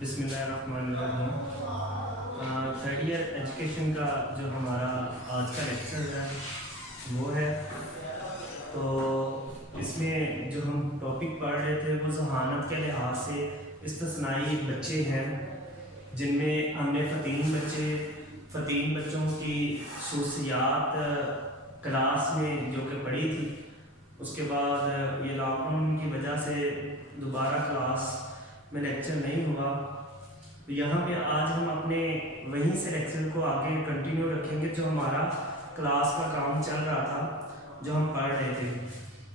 بسم اللہ الرحمن الرحیم۔ تھرڈ ایئر ایجوکیشن کا جو ہمارا آج کا لیکچر ہے وہ ہے، تو اس میں جو ہم ٹاپک پڑھ رہے تھے وہ ذہانت کے لحاظ سے استثنائی بچے ہیں، جن میں ہم نے فتیم بچوں کی خصوصیات کلاس میں جو کہ پڑھی تھی۔ اس کے بعد یہ لاک ڈاؤن کی وجہ سے دوبارہ کلاس میں لیکچر نہیں ہوا، تو یہاں پہ آج ہم اپنے وہیں سے لیکچر کو آگے کنٹینیو رکھیں گے جو ہمارا کلاس کا کام چل رہا تھا، جو ہم پڑھ رہے تھے۔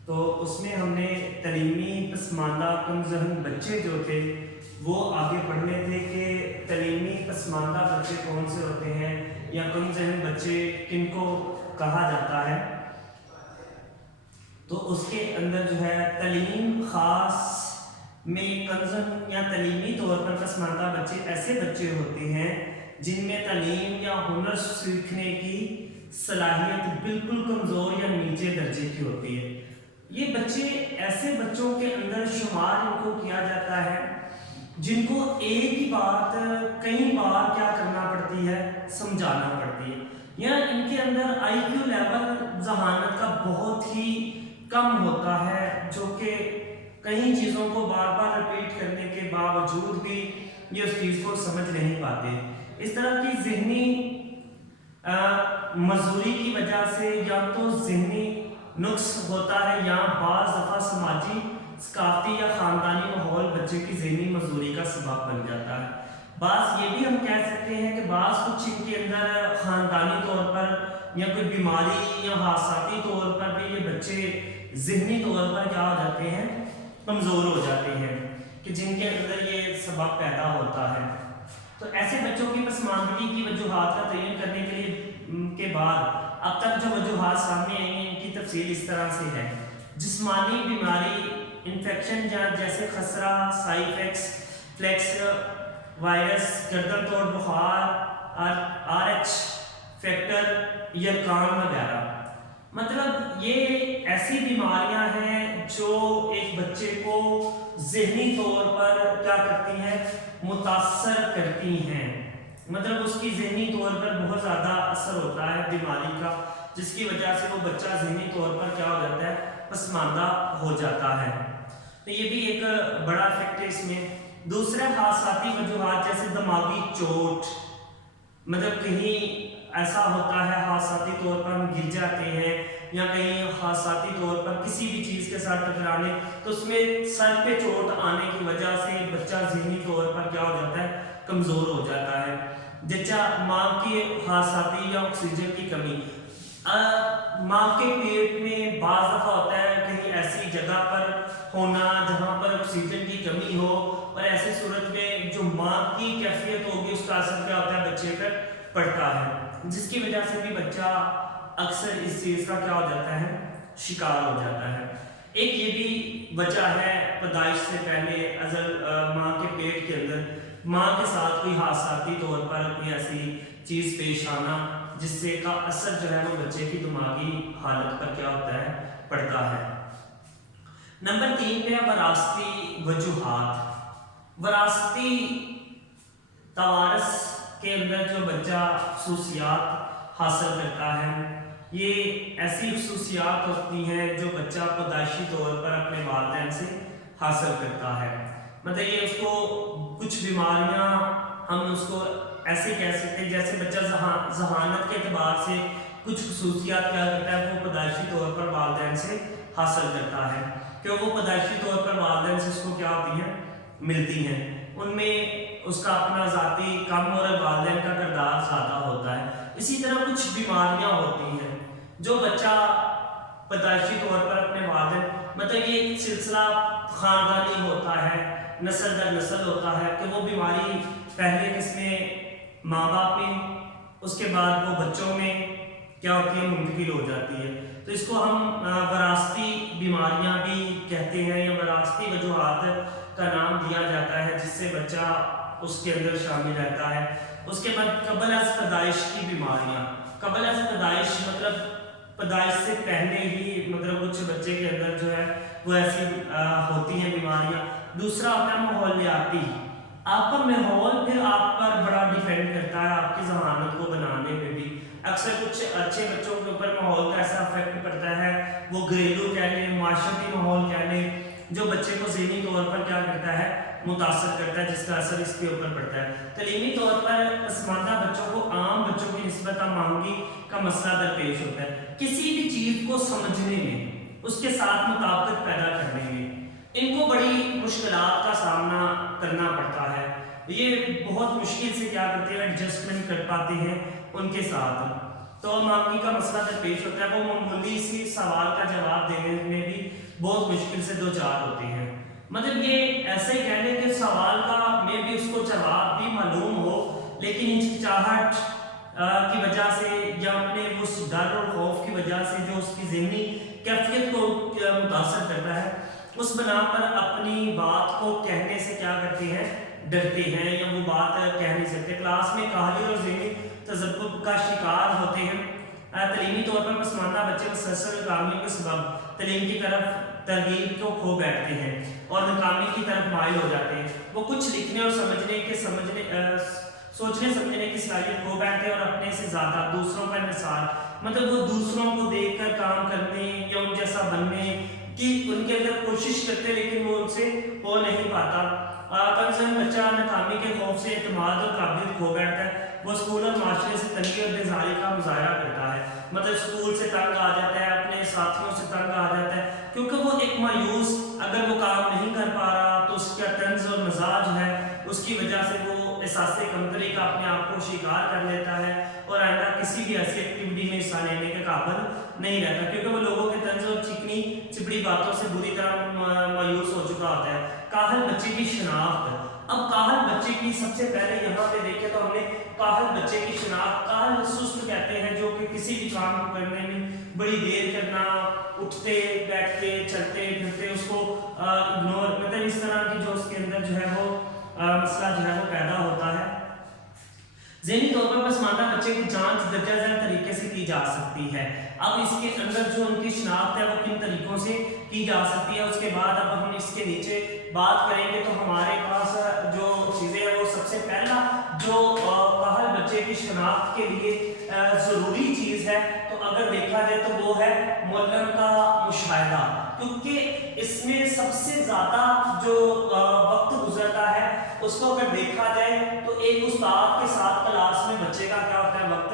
تو اس میں ہم نے تعلیمی پسماندہ کم ذہن بچے جو تھے وہ آگے پڑھنے تھے کہ تعلیمی پسماندہ بچے کون سے ہوتے ہیں یا کم ذہن بچے کن کو کہا جاتا ہے۔ تو اس کے اندر جو ہے تعلیم خاص میں کنزم یا تعلیمی طور پر پسماندہ بچے ایسے بچے ہوتے ہیں جن میں تعلیم یا ہنر سیکھنے کی صلاحیت بالکل کمزور یا نیچے درجے کی ہوتی ہے۔ یہ بچے ایسے بچوں کے اندر شمار ان کو کیا جاتا ہے جن کو ایک ہی بات کئی بار کیا کرنا پڑتی ہے، سمجھانا پڑتی ہے، یا ان کے اندر آئی کیو لیول ذہانت کا بہت ہی کم ہوتا ہے، جو کہ کئی چیزوں کو بار بار رپیٹ کرنے کے باوجود بھی یہ اس چیز کو سمجھ نہیں پاتے۔ اس طرح کی ذہنی مزدوری کی وجہ سے یا تو ذہنی نقص ہوتا ہے یا بعض دفعہ سماجی، ثقافتی یا خاندانی ماحول بچے کی ذہنی مزدوری کا سبب بن جاتا ہے۔ بعض یہ بھی ہم کہہ سکتے ہیں کہ بعض کچھ ان کے اندر خاندانی طور پر یا کوئی بیماری یا حادثاتی طور پر بھی یہ بچے ذہنی طور پر کیا ہو جاتے ہیں، کمزور ہو جاتے ہیں، کہ جن کے اندر یہ سبب پیدا ہوتا ہے۔ تو ایسے بچوں کی پسماندگی کی وجوہات کا تعین کرنے کے بعد اب تک جو وجوہات سامنے آئی ہیں ان کی تفصیل اس طرح سے ہے: جسمانی بیماری، انفیکشن جیسے خسرہ، سائی فلیکس وائرس، گردن توڑ بخار، RH فیکٹر، یرقان وغیرہ۔ مطلب یہ ایسی بیماریاں ہیں جو ایک بچے کو ذہنی طور پر کیا کرتی ہیں، متاثر کرتی ہیں۔ مطلب اس کی ذہنی طور پر بہت زیادہ اثر ہوتا ہے بیماری کا، جس کی وجہ سے وہ بچہ ذہنی طور پر کیا ہو جاتا ہے، پسماندہ ہو جاتا ہے۔ تو یہ بھی ایک بڑا فیکٹ ہے اس میں۔ دوسرے حادثاتی وجوہات جیسے دماغی چوٹ، مطلب کہیں ایسا ہوتا ہے حادثاتی طور پر ہم گر جاتے ہیں یا کہیں حادثاتی طور پر کسی بھی چیز کے ساتھ ٹکرانے، تو اس میں سر پہ چوٹ آنے کی وجہ سے بچہ ذہنی طور پر کیا ہو جاتا ہے، کمزور ہو جاتا ہے۔ جچہ ماں کے حادثاتی یا آکسیجن کی کمی، ماں کے پیٹ میں بعض دفعہ ہوتا ہے کہیں ایسی جگہ پر ہونا جہاں پر آکسیجن کی کمی ہو، اور ایسی صورت میں جو ماں کی کیفیت ہوگی اس کا اثر کیا ہوتا ہے، بچے پر پڑتا ہے، جس کی وجہ سے بھی بچہ اکثر اس چیز کا کیا ہو جاتا ہے، شکار ہو جاتا ہے۔ ایک یہ بھی وجہ ہے پیدائش سے پہلے ازل ماں کے پیٹ کے اندر ماں کے ساتھ کوئی حادثاتی طور پر کوئی ایسی چیز پیش آنا جس سے کا اثر جو ہے وہ بچے کی دماغی حالت پر کیا ہوتا ہے، پڑتا ہے۔ نمبر 3 پہ وراثتی وجوہات۔ وراثتی توارث کے اندر جو بچہ خصوصیات حاصل کرتا ہے، یہ ایسی خصوصیات ہوتی ہیں جو بچہ پیدائشی طور پر اپنے والدین سے حاصل کرتا ہے۔ مطلب یہ اس کو کچھ بیماریاں ہم اس کو ایسے کہہ سکتے ہیں جیسے بچہ ذہانت کے اعتبار سے کچھ خصوصیات کیا کرتا ہے، وہ پیدائشی طور پر والدین سے حاصل کرتا ہے، کہ وہ پیدائشی طور پر والدین سے اس کو کیا ہوتی ہیں، ملتی ہیں۔ ان میں اس کا اپنا ذاتی کم اور والدین کا کردار زیادہ ہوتا ہے۔ اسی طرح کچھ بیماریاں ہوتی ہیں جو بچہ پیدائشی طور پر اپنے والدین، مطلب یہ ایک سلسلہ خاندانی ہوتا ہے، نسل در نسل ہوتا ہے، کہ وہ بیماری پہلے کس میں، ماں باپ میں، اس کے بعد وہ بچوں میں کیا ہوتی ہے، منتقل ہو جاتی ہے۔ تو اس کو ہم وراثتی بیماریاں بھی کہتے ہیں یا وراثتی وجوہات کا نام دیا جاتا ہے، جس سے بچہ اس کے اندر شامل رہتا ہے۔ اس کے بعد قبل از پیدائش کی بیماریاں۔ قبل از پیدائش مطلب پیدائش سے پہلے ہی مطلب کچھ بچے کے اندر جو ہے وہ ایسی ہوتی ہیں بیماریاں۔ دوسرا ہوتا ہے ماحولیاتی आपका माहौल फिर आप पर बड़ा डिपेंड करता है, आपकी ज़हानत को बनाने में भी। अक्सर कुछ अच्छे बच्चों के ऊपर माहौल का ऐसा इफेक्ट पड़ता है, वो घरेलू कह लें, माशरती माहौल कह लें, जो बच्चे को ज़हनी तौर पर क्या करता है, मुतासर करता है, जिसका असर इसके ऊपर पड़ता है। तलीमी तौर पर पसमानदा बच्चों को आम बच्चों की निस्बत महंगी का मसला दरपेश होता है। किसी भी चीज़ को समझने में, उसके साथ मुताबिकत पैदा करने में इनको बड़ी मुश्किलात का सामना करना पड़ता है। ये बहुत मुश्किल से क्या करते हैं, एडजस्टमेंट कर पाते हैं उनके साथ। तो महंगी का मसला दरपेश होता है, वो मामूली सी सवाल का जवाब देने में भी बहुत मुश्किल से दो चार होते हैं। मतलब ये ऐसे ही कह लें कि सवाल का में भी उसको जवाब भी मालूम हो, लेकिन हिचकिचाहट की वजह से या अपने उस डर और खौफ की वजह से जो उसकी ज़हनी कैफियत को मुतासर करता है, उस बना पर अपनी बात को कहने से क्या करते हैं, डरते हैं, या वो बात कह नहीं सकते। क्लास में काहली और ज़हनी तज़ब्बुब का शिकार होते हैं। तलीमी तौर पर पसमानदा बच्चे मुसलसल नाकामियों के सबब तलीम की तरफ तरगीब को खो बैठते हैं और नाकामी की तरफ माइल हो जाते हैं। वो कुछ लिखने और सोचने समझने की सलाहियत खो बैठते हैं और अपने से ज़्यादा दूसरों पर निसार, मतलब वो दूसरों को देखकर काम करने या उन जैसा बनने की उनके अंदर कोशिश करते, लेकिन वो उनसे हो नहीं पाता। कंसर्न बच्चा नाकामी के खौफ से एतमाद और काबिलियत खो बैठता है। वो स्कूल और माशरे से तंगी और बेजारी का मुजाहरा करता है, मतलब स्कूल से तंग आ जाता है, अपने साथियों से तंग आ जाता है, क्योंकि वो एक मायूस, अगर वो काम नहीं कर पा रहा तो उसका तंज और मिजाज है, उसकी वजह से वो एहसास कमतरी का अपने आप को शिकार कर लेता है और आइंदा किसी भी ऐसी एक्टिविटी में हिस्सा लेने के काबिल नहीं रहता, क्योंकि वो लोगों के तंज और चिकनी चिपड़ी बातों से बुरी तरह मायूस हो चुका होता है। काहल बच्चे की शनाख्त। अब काहल बच्चे की सबसे पहले यहाँ पे देखें तो हमने काहल बच्चे की शनाख्त, काहल सुस्त कहते हैं जो कि किसी भी काम को करने में बड़ी देर करना, उठते बैठते चलते फिरते उसको इग्नोर, मतलब इस तरह की जो उसके अंदर जो है वो मसला जो है वो पैदा होता है। ज़हनी तौर पर पसमानदा बच्चे की जांच दर्जा ज़ैल तरीके से की जा सकती है। अब इसके अंदर जो उनकी शनाख्त है वो किन तरीकों से की जा सकती है, उसके बाद अब हम इसके नीचे बात करेंगे। तो हमारे पास जो चीज़ें हैं वो सबसे पहला जो काहल बच्चे की शनाख्त के लिए ज़रूरी चीज़ है, तो अगर देखा जाए तो वो है मुअल्लिम का मुशाहिदा, क्योंकि इसमें सबसे ज़्यादा जो वक्त गुजरता है उसको अगर देखा जाए तो एक उस्ताद के साथ क्लास में बच्चे का क्या होता है, वक्त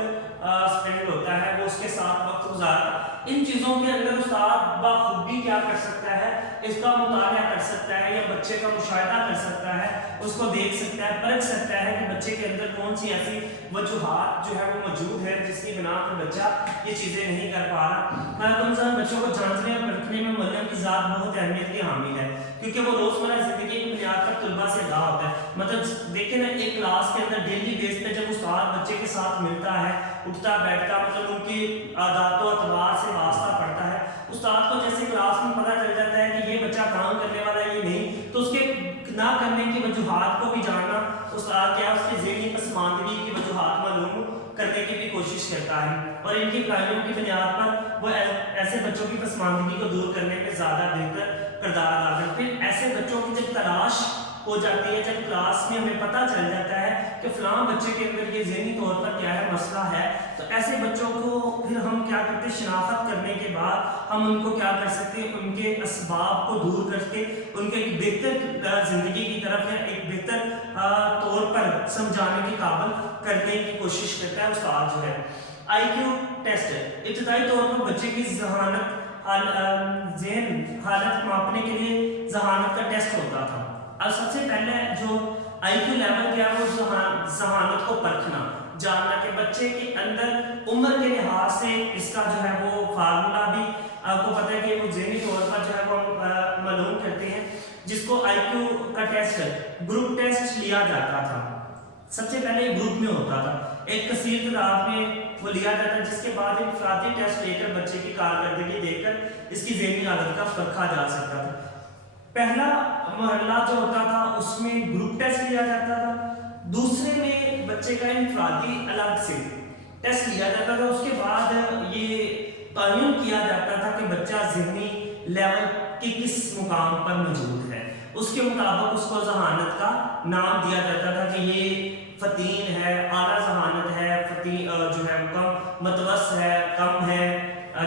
स्पेंड होता है, वो उसके साथ वक्त गुजारता। इन चीज़ों के अंदर उस्ताद बाखूबी क्या कर सकता है, इसका मुताला कर सकता है या बच्चे का मुशाहिदा कर सकता है, उसको देख सकता है, परख सकता है कि बच्चे के अंदर कौन सी ऐसी वजूहात जो है वो मौजूद है जिसकी बिना पर बच्चा ये चीज़ें नहीं कर पा रहा। कमज़ोर बच्चों को जांचने और परखने में मुअल्लिम की ज़ात बहुत अहमियत की हामिल है, क्योंकि वो रोज़मर्रा ज़िंदगी की बुनियाद पर तुलबा से आगाह होता है। मतलब देखिए ना, एक क्लास के अंदर डेली बेस पे जब उस्ताद बच्चे के साथ मिलता है, उठता बैठता, मतलब उनकी आदत व अतबार से वास्ता पड़ता है, उस्ताद को जैसे क्लास में पता चल जाता है कि ये बच्चा काम करने वाला है ये नहीं, तो उसके ना करने की वजूहात को भी जानना, उस्ताद क्या उसकी ज़हनी पसमानदगी की वजूहात मालूम करने की भी कोशिश करता है और इनकी पढ़ाइयों की बुनियाद पर वो ऐसे बच्चों की पसमानदगी को दूर करने में ज़्यादा बेहतर किरदार अदा करते हैं। ऐसे बच्चों की जब तलाश हो जाती है, जब क्लास में हमें पता चल जाता है कि फ़लाँ बच्चे के अंदर ये ज़हनी तौर पर क्या है, मसला है, तो ऐसे बच्चों को फिर हम क्या करते हैं, शनाख्त करने के बाद हम उनको क्या कर सकते हैं, उनके असबाब को दूर करके उनके एक बेहतर ज़िंदगी की तरफ या एक बेहतर तौर पर समझाने के काबिल करने की कोशिश करता है उस्ताद जो है। IQ टेस्ट इब्तदाई तौर पर बच्चे की ज़हानत ज़हन हालत मापने के लिए ज़हानत का टेस्ट होता था। अब सबसे पहले जो IQ लेवल क्या है, वो ज़हानत को परखना, जानना कि बच्चे के अंदर उम्र के लिहाज से इसका जो है वो फार्मूला भी आपको पता है कि वो ज़हनी तौर पर जो है वो मालूम करते हैं, जिसको IQ का टेस्ट ग्रुप टेस्ट लिया जाता था। सबसे पहले ग्रुप में होता था, एक कसीर तादाद में वो लिया जाता है, जिसके बाद एक इनफरादी टेस्ट लेकर बच्चे की कारकर्दगी देखकर इसकी ज़हनी हालत का परखा जा सकता था। पहला मरहला जो होता था उसमें ग्रुप टेस्ट लिया जाता था, दूसरे में बच्चे का इनफरादी अलग से टेस्ट लिया जाता था। उसके बाद ये तयन किया जाता था कि बच्चा ज़हनी लेवल के किस मुकाम पर मौजूद है, اس کے مطابق اس کو ذہانت کا نام دیا جاتا تھا کہ یہ فطین ہے، اعلیٰ ذہانت ہے، فطین جو ہے کم متوسط ہے، کم ہے،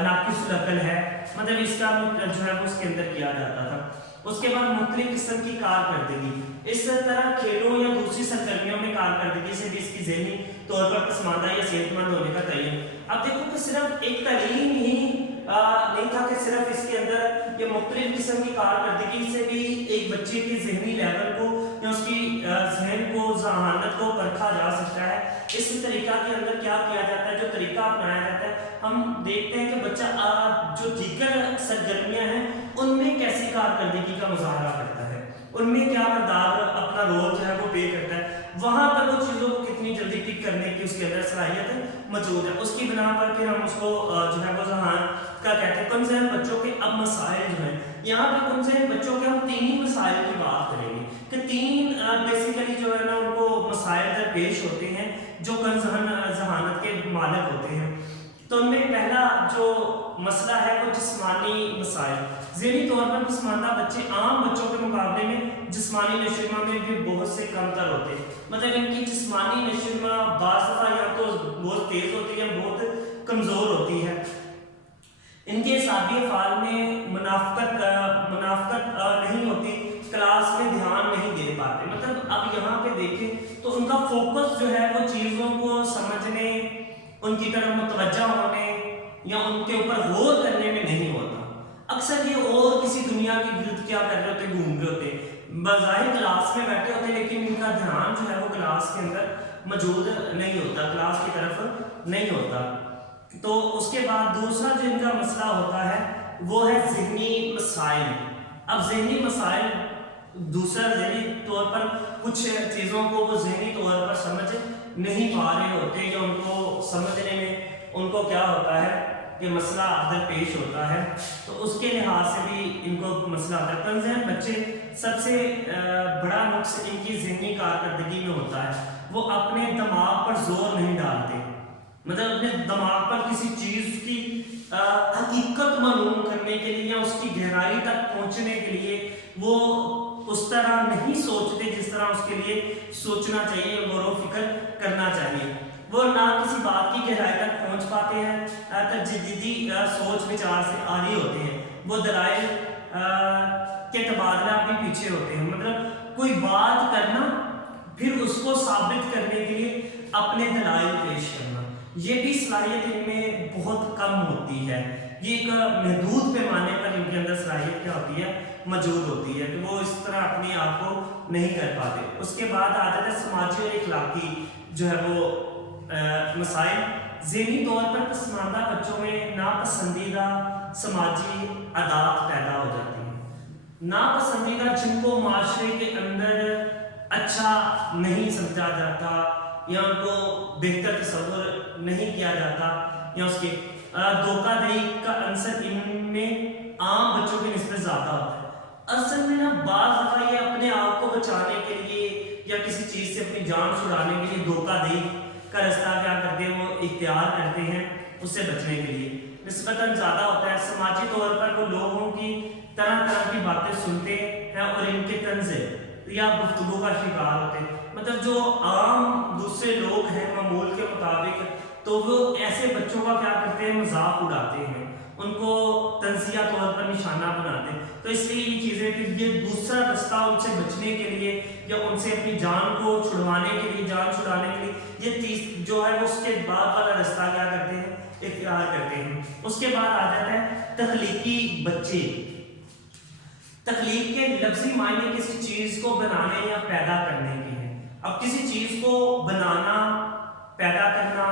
ناقص العقل ہے، مطلب اس کا جو ہے وہ اس کے اندر کیا جاتا تھا۔ اس کے بعد مختلف قسم کی کارکردگی، اس طرح کھیلوں یا دوسری سرگرمیوں میں کارکردگی سے بھی اس کی ذہنی طور پر پسماندہ یا صحت مند ہونے کا تعین۔ اب دیکھو کہ صرف ایک تعلیم ہی نہیں تھا کہ صرف اس کے اندر یہ مختلف قسم کی کارکردگی سے بھی ایک بچے کے ذہنی لیول کو یا اس کی ذہن کو، ذہانت کو پرکھا جا سکتا ہے۔ اس طریقہ کے اندر کیا کیا جاتا ہے، جو طریقہ اپنایا جاتا ہے، ہم دیکھتے ہیں کہ بچہ جو دیگر سرگرمیاں ہیں ان میں کیسی کارکردگی کا مظاہرہ کرتا ہے، ان میں کیا کردار اپنا رول جو ہے وہ پلے کرتا ہے، وہاں پر وہ چیزوں کو کتنی جلدی ٹک کرنے کی اس کے اندر صلاحیت موجود ہے۔ اس کی بنا پر پھر ہم اس کو جو ہے وہ ذہان کا کہتے ہیں۔ کم ذہن بچوں کے اب مسائل جو ہیں، یہاں پہ کم ذہن بچوں کے ہم 3 مسائل کی بات کریں گے کہ 3 بیسیکلی جو ہے نا ان کو مسائل درپیش ہوتے ہیں جو کم ذہانت کے مالک ہوتے ہیں۔ تو ان میں پہلا جو مسئلہ ہے وہ جسمانی مسائل۔ ذہنی طور پر پسماندہ بچے عام بچوں کے مقابلے میں جسمانی نشوونما میں بھی بہت سے کم تر ہوتے ہیں، مطلب ان کی جسمانی نشوونما بعض دفعہ یا تو بہت تیز ہوتی ہے، بہت کمزور ہوتی ہے۔ ان کے اعصابی افعال میں منافقت نہیں ہوتی، کلاس میں دھیان نہیں دے پاتے۔ مطلب اب یہاں پہ دیکھیں تو ان کا فوکس جو ہے وہ چیزوں کو سمجھنے، ان کی طرف متوجہ ہونے یا ان کے اوپر غور کرنے میں نہیں ہوتا۔ اکثر یہ اور کسی دنیا کے گرد کیا کر رہے ہوتے، گھوم رہے ہوتے، بظاہر کلاس میں بیٹھے ہوتے لیکن ان کا دھیان جو ہے وہ کلاس کے اندر موجود نہیں ہوتا، کلاس کی طرف نہیں ہوتا۔ تو اس کے بعد دوسرا جو ان کا مسئلہ ہوتا ہے وہ ہے ذہنی مسائل۔ اب ذہنی مسائل دوسرا ذہنی طور پر کچھ چیزوں کو وہ ذہنی طور پر سمجھ نہیں پا رہے ہوتے یا ان کو سمجھنے میں ان کو کیا ہوتا ہے کہ مسئلہ درپیش ہوتا ہے، تو اس کے لحاظ سے بھی ان کو مسئلہ ہوتا ہے۔ کم ذہن بچے سب سے بڑا نقص ان کی ذہنی کارکردگی میں ہوتا ہے، وہ اپنے دماغ پر زور نہیں ڈالتے، مطلب اپنے دماغ پر کسی چیز کی حقیقت معلوم کرنے کے لیے یا اس کی گہرائی تک پہنچنے کے لیے وہ اس طرح نہیں سوچتے جس طرح اس کے لیے سوچنا چاہیے، غور و فکر کرنا چاہیے۔ وہ نہ کسی بات کی گہرائی تک پہنچ پاتے ہیں، تجدیدی سوچ وچار سے عاری ہوتے ہیں، وہ دلائل کے تبادلہ بھی پیچھے ہوتے ہیں، مطلب کوئی بات کرنا پھر اس کو ثابت کرنے کے لیے اپنے دلائل پیش کرنا، یہ بھی صلاحیت ان میں بہت کم ہوتی ہے۔ یہ ایک محدود پیمانے پر ان کے اندر صلاحیت کیا ہوتی ہے، موجود ہوتی ہے کہ وہ اس طرح اپنے آپ کو نہیں کر پاتے۔ اس کے بعد آ جاتا ہے سماجی اور اخلاقی جو ہے وہ مسائل۔ ذہنی طور پر پسماندہ بچوں میں ناپسندیدہ سماجی عادات پیدا ہو جاتی ہیں، ناپسندیدہ جن کو معاشرے کے اندر اچھا نہیں سمجھا جاتا یا ان کو بہتر تصور نہیں کیا جاتا، یا اس کے دھوکہ دہی کا عنصر ان میں عام بچوں کی نسبت زیادہ ہوتا ہے۔ اصل میں نا بعض دفعہ یہ اپنے آپ کو بچانے کے لیے یا کسی چیز سے اپنی جان چھڑانے کے لیے دھوکہ دہی کا راستہ کیا کرتے ہیں، وہ اختیار کرتے ہیں اس سے بچنے کے لیے، نسبتاً زیادہ ہوتا ہے۔ سماجی طور پر وہ لوگوں کی طرح طرح کی باتیں سنتے ہیں اور ان کے طنز یا گفتگو کا شکار ہوتے ہیں، مطلب جو عام دوسرے لوگ ہیں معمول کے مطابق، تو وہ ایسے بچوں کا کیا کرتے ہیں، مذاق اڑاتے ہیں، ان کو تنزیہ طور پر نشانہ بناتے ہیں۔ تو اس لیے یہ چیزیں کہ یہ دوسرا رستہ ان سے بچنے کے لیے یا ان سے اپنی جان کو چھڑوانے کے لیے، جان چھڑانے کے لیے یہ جو ہے وہ اس کے بعد والا رستہ کیا کرتے ہیں، اختیار کرتے ہیں۔ اس کے بعد آ جاتا ہے تخلیقی بچے۔ تخلیق کے لفظی معنی کسی چیز کو بنانے یا پیدا کرنے کے ہیں۔ اب کسی چیز کو بنانا، پیدا کرنا،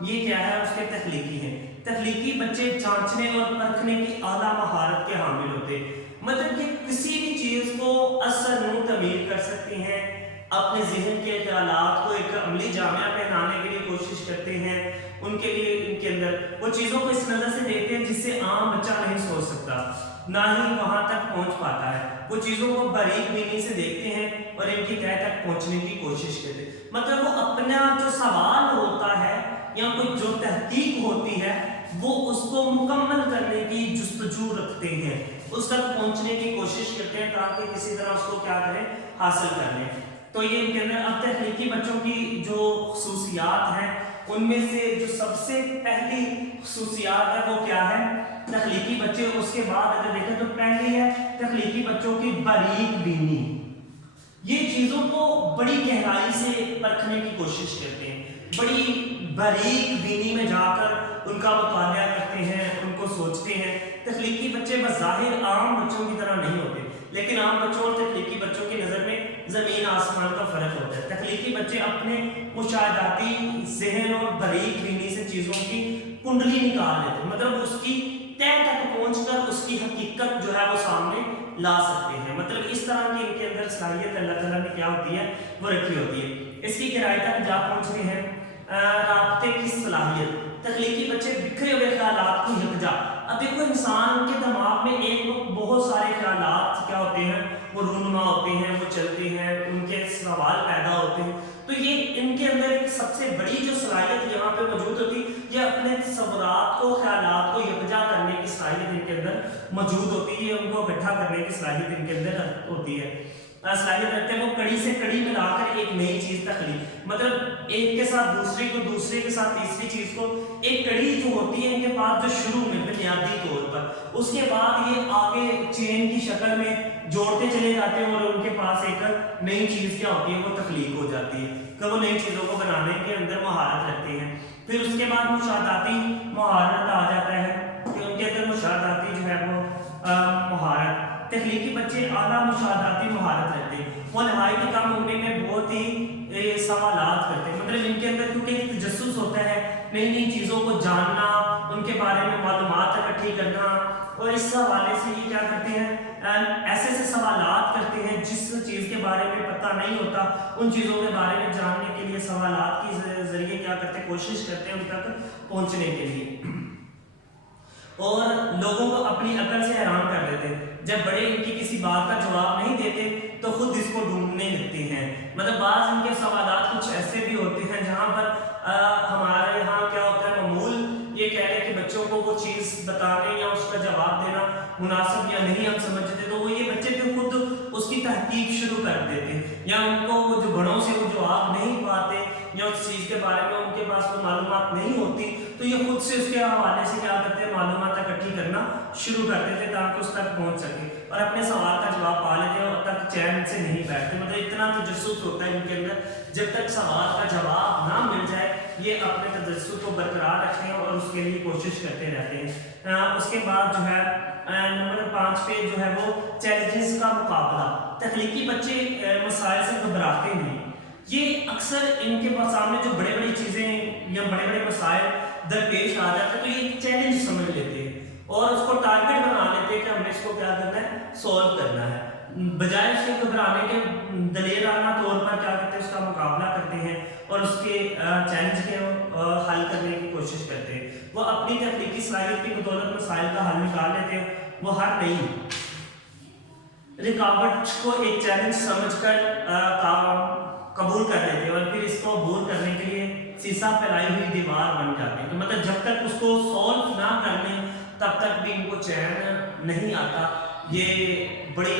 یہ کیا ہے، اس کے تخلیقی ہیں۔ تخلیقی بچے جانچنے اور پرکھنے کی اعلیٰ مہارت کے حامل ہوتے ہیں، مطلب کہ کسی بھی چیز کو اثر نو تعمیر کر سکتے ہیں، اپنے ذہن کے خیالات کو ایک عملی جامعہ پہنانے کے لیے کوشش کرتے ہیں، ان کے لیے ان کے اندر وہ چیزوں کو اس نظر سے دیکھتے ہیں جس سے عام بچہ نہیں سوچ سکتا، نہ ہی وہاں تک پہنچ پاتا ہے، وہ چیزوں کو باریک بینی سے دیکھتے ہیں اور ان کی تہہ تک پہنچنے کی کوشش کرتے ہیں۔ مطلب وہ اپنا جو سوال ہوتا ہے یا کوئی جو تحقیق ہوتی ہے وہ اس کو مکمل کرنے کی جستجو رکھتے ہیں، उस तक पहुंचने की कोशिश करते हैं ताकि किसी तरह उसको क्या करें, हासिल कर लें। तो ये इनके अंदर अब तकनीकी बच्चों की जो खुसूसियात हैं उनमें से जो सबसे पहली खुसूसियात है वो क्या है, तख्लीकी बच्चे। उसके बाद अगर देखें तो पहली है तख्लीकी बच्चों की बारीक बीनी। ये चीज़ों को बड़ी गहराई से परखने की कोशिश करते हैं, बड़ी बारीक बीनी में जाकर उनका मुताला करते हैं, उनको सोचते हैं। तख्लीकी बच्चे बज़ाहिर आम बच्चों की तरह नहीं होते, लेकिन आम बच्चों और तख्लीकी बच्चों की नज़र में ज़मीन आसमान का फ़र्क होता है। तख्लीकी बच्चे अपने मुशाहदाती ज़हन और बारीक बीनी से चीज़ों की कुंडली निकाल लेते हैं, मतलब उसकी तह तक पहुंचकर उसकी हकीकत जो है वो सामने ला सकते हैं। मतलब इस तरह की इनके अंदर सलाहियत अल्लाह ताला ने क्या होती है, वो रखी होती है। इसकी गहराई तक जा पहुंच रहे हैं। राब्ते की सलाहियत, तख्लीकी बच्चे बिखरे हुए ख्यालात को यकजा। अब देखो इंसान के दिमाग में एक वक्त बहुत सारे ख्यालात क्या होते हैं, वो रूनुमा होते हैं, वो चलते हैं, उनके सवाल पैदा होते हैं। तो ये इनके अंदर एक सबसे बड़ी जो सलाहियत यहाँ पे मौजूद होती है, ये अपने तसव्वुरात को, ख्यालात को यकजा करने की सलाहियत इनके अंदर मौजूद होती है, उनको इकट्ठा करने की सलाहियत इनके अंदर होती है। सलाहियत रखते हैं वो कड़ी से कड़ी मिलाकर एक नई चीज तख्लीक, मतलब एक के साथ दूसरे को, दूसरे के साथ तीसरी चीज को, एक कड़ी जो होती है इनके पास जो शुरू में बुनियादी तौर पर, उसके बाद ये आगे चेन की शक्ल में जोड़ते चले जाते हैं और उनके पास एक नई चीज क्या होती है, वो तख्लीक हो जाती है। तो वो नई चीजों को बनाने के अंदर महारत रखते हैं। फिर उसके बाद मुशाहदाती महारत आ जाता है कि उनके अंदर मुशाहदाती जो है वो महारत, तख्लीकी बच्चे आला मुशाहदाती महारत रखते हैं। वो नहायत कम उम्र में बहुत ही सवालात करते हैं, मतलब इनके अंदर क्योंकि एक तजस्सुस होता है, नई नई चीज़ों को जानना, उनके बारे में मालूमात इकट्ठी करना, और इस हवाले से ये क्या करते हैं, ऐसे ऐसे सवालात करते हैं जिस चीज़ के बारे में पता नहीं होता, उन चीज़ों के बारे में जानने के लिए सवालात के जरिए क्या करते हैं, कोशिश करते हैं उन तक पहुँचने के लिए, और लोगों को अपनी अकल से हैरान कर देते हैं। जब बड़े इनकी किसी बात का जवाब नहीं देते तो खुद इसको ढूंढने लगते हैं। मतलब बाज़ इनके सवालात कुछ ऐसे भी होते हैं जहाँ पर हमारे यहाँ क्या होता है, मामूल ये कह रहे कि बच्चों को वो चीज़ बताने या उसका जवाब देना मुनासिब या नहीं हम समझते, तो वो ये बच्चे फिर खुद उसकी तहकीक शुरू कर देते हैं, या उनको वो जो बड़ों से वो जवाब नहीं पाते या उस चीज़ के बारे में उनके पास कोई मालूमात नहीं होती, तो ये खुद से उसके हवाले से क्या करते हैं, मालूमात इकट्ठी करना शुरू कर देते ताकि उस तक पहुंच सके और अपने सवाल का जवाब पा लेते हैं, और तक चैन से नहीं बैठते। मतलब इतना तजस्सुस होता है इनके अंदर, जब तक सवाल का जवाब ना मिल जाए ये अपने तजस्सुस को बरकरार रखते हैं और उसके लिए कोशिश करते रहते हैं। उसके बाद जो है नंबर 5 पे जो है वो चैलेंजेस का मुकाबला। तख्लीकी बच्चे मसाइल से घबराते नहीं, ये अक्सर इनके सामने जो बड़े बड़ी चीज़ें या बड़े बड़े मसाइल दरपेश आ जाते हैं तो ये चैलेंज समझ लेते हैं और उसको टारगेट बना लेते हैं कि हमने इसको क्या करना है, सॉल्व करना है। बजाय उसके घबराने के दलेराना तौर पर क्या करते हैं, उसका मुकाबला करते हैं और उसके चैलेंज के हल करने की कोशिश करते हैं। वो अपनी तकनीकी सलाहियत की बदौलत मसाइल का हल निकाल लेते हैं। वो हर नई रुकावट को एक चैलेंज समझकर कबूल कर लेते हैं और फिर इसको अबूर करने के लिए शीशा फैलाई हुई दीवार बन जाती है। तो मतलब जब तक उसको सॉल्व ना कर लें तब तक भी इनको चैन नहीं आता। ये बड़ी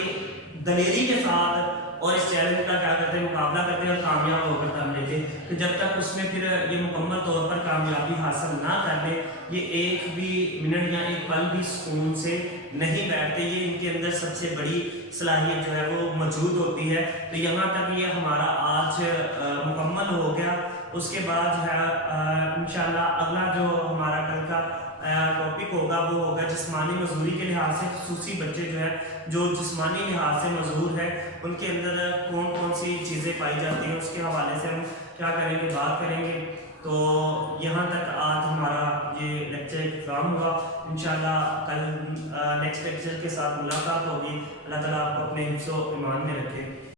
दलेरी के साथ और इस चैलेंज का क्या करते हैं, मुकाबला करते हैं और कामयाब होकर थम लेते हैं। तो जब तक उसमें फिर ये मुकम्मल तौर पर कामयाबी हासिल ना कर ले, ये एक भी मिनट या एक पल भी सुकून से नहीं बैठते। ये इनके अंदर सबसे बड़ी सलाहियत जो है वो मौजूद होती है। तो यहाँ तक ये हमारा आज मुकम्मल हो गया। उसके बाद जो है इंशाल्लाह अगला जो हमारा कल का टॉपिक होगा वो होगा जिस्मानी मजदूरी के लिहाज से खुसूसी बच्चे जो है जो जिस्मानी लिहाज से मजदूर है उनके अंदर कौन कौन सी चीज़ें पाई जाती हैं, उसके हवाले से हम क्या करेंगे, बात करेंगे। तो यहाँ तक आज हमारा ये लेक्चर एग्जाम हुआ। इंशाल्लाह कल नेक्स्ट लेक्चर के साथ मुलाकात होगी। अल्लाह ताला आपको अपने हिफ्ज़ व ईमान में रखे।